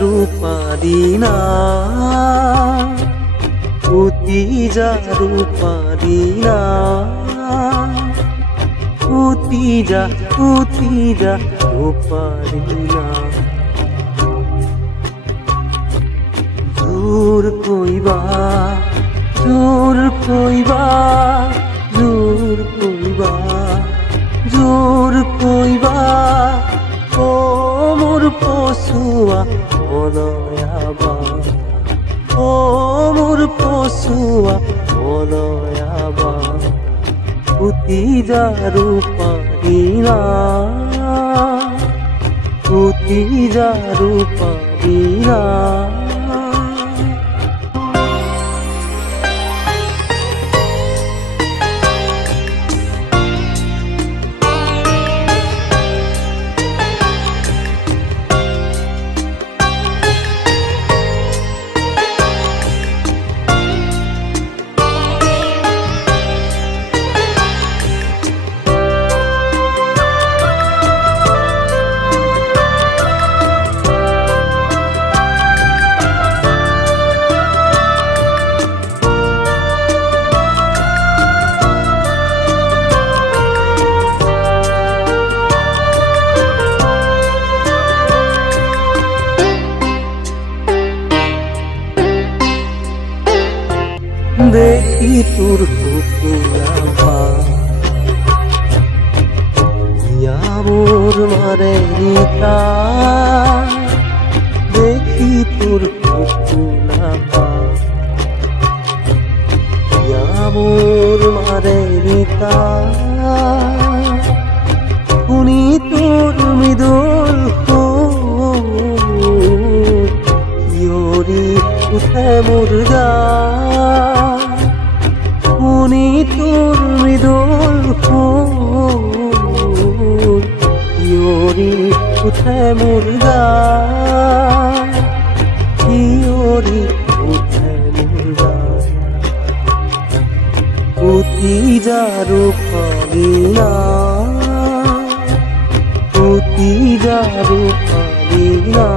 রূপারি না, পুতি যা রূপারি না, পুতি যা রূপারি না। জোর কইবা জোর কইবা জোর কইবা জোর কইবা ও মোর পশুয়া মনয়াবা, ও মোর পশুয়া মনয়াবা, পুতি যা রূপারি না, পুতি যা রূপারি না। দেখি তোর কুকুরা মোর মারে রিতা, দেখি তোর কুকুরা মোর মারে রিতা, শুনি তোর মৃদুল ইয়রি উঠে মোর গা, শুনি তোর মৃদুল ইয়রি উঠে মোর গা, ইয়রি উঠে মোর গা। পুতি যা রূপারি না, পুতি যা রূপারি না।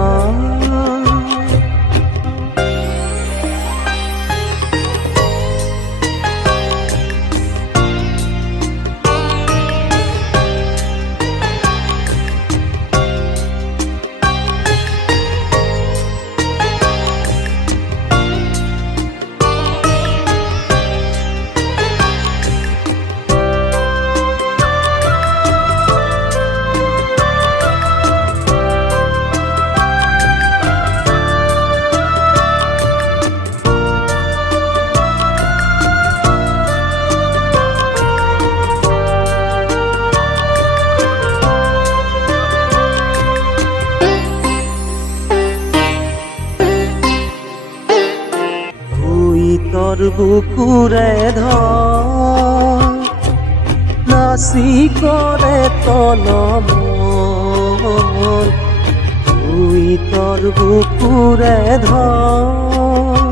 তোর বুকুরে ধর নাসি করে তলমন, তুই তোর বুকুরে ধর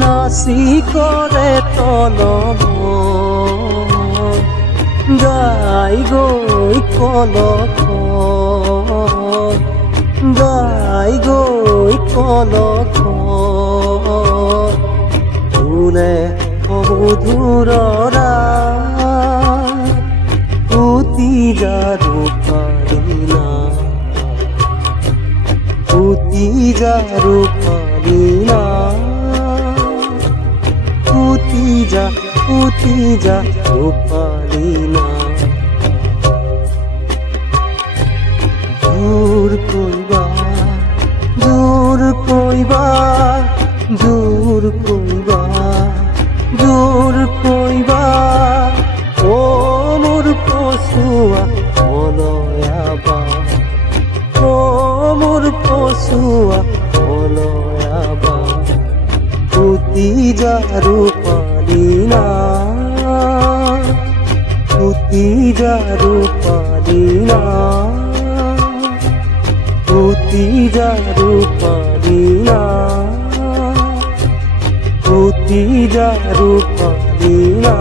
নাসি করে তলমন, গাই গই কলক, গাই গই কলক, শুনে মধুররা পুতি যা রূপারি না, পুতি যা রূপারি না, পুতি যা রূপারি না। জোর কইবা জোর কইবা জোর কইবা জোর কইবা ও মোর পশুয়া মনয়াবা, ও মোর পশুয়া মনয়াবা, পুতি যা রূপারি না, পুতি যা রূপারি না, পুতি যা রূপারি না, পুতি যা রূপারি না।